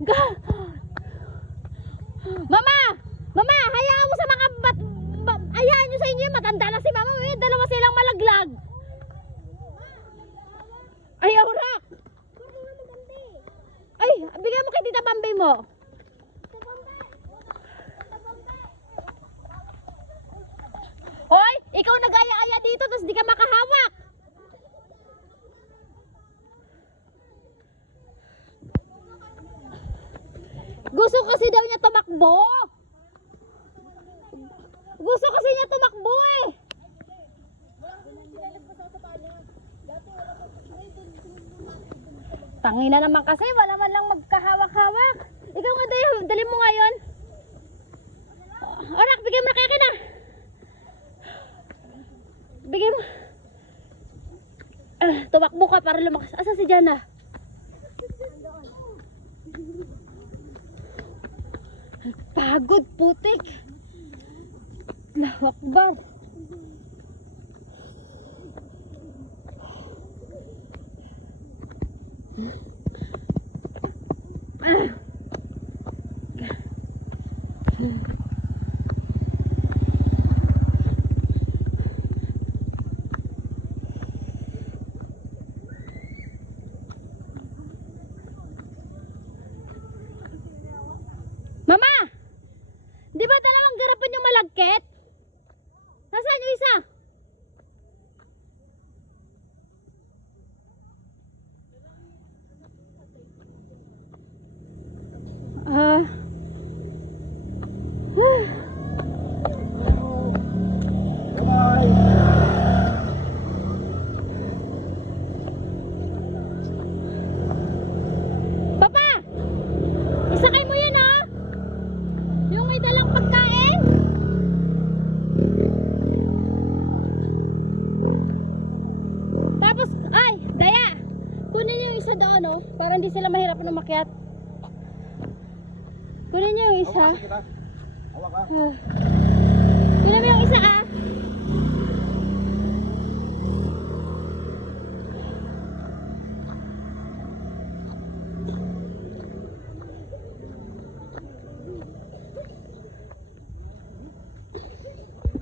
pagod. Mama! Mama, hayaan mo sa mga hayaan nyo sa inyo, matanda na si mama, dalawa silang malaglag. Ay, aurak! Ay, bigay mo kay Tita Bambi mo. Hoy, ikaw nag-aya-aya dito, tapos di ka makahawak. Gusto kasi daw niya tumakbo. Gusto kasi niya tumakbo eh. Tangina naman kasi, wala man lang magkahawak-hawak. Ikaw nga dali mo ngayon. Orak, bigyan mo na kaya na. Bigyan mo. Tumakbo ka para lumakas. Asa si Jana? Pagod, putik. Allahu Akbar. Mama! Di ba dalawang garapan yung malagkit? Nasaan yung isa? Papa! Isakay mo yan ha? Yung may dalang pagkain? Tapos, ay, Daya! Kunin yung isa doon oh, para hindi sila mahirapan umakyat. Kunin niyo yung isa. Hawak ka. Kunin mo yung isa ah.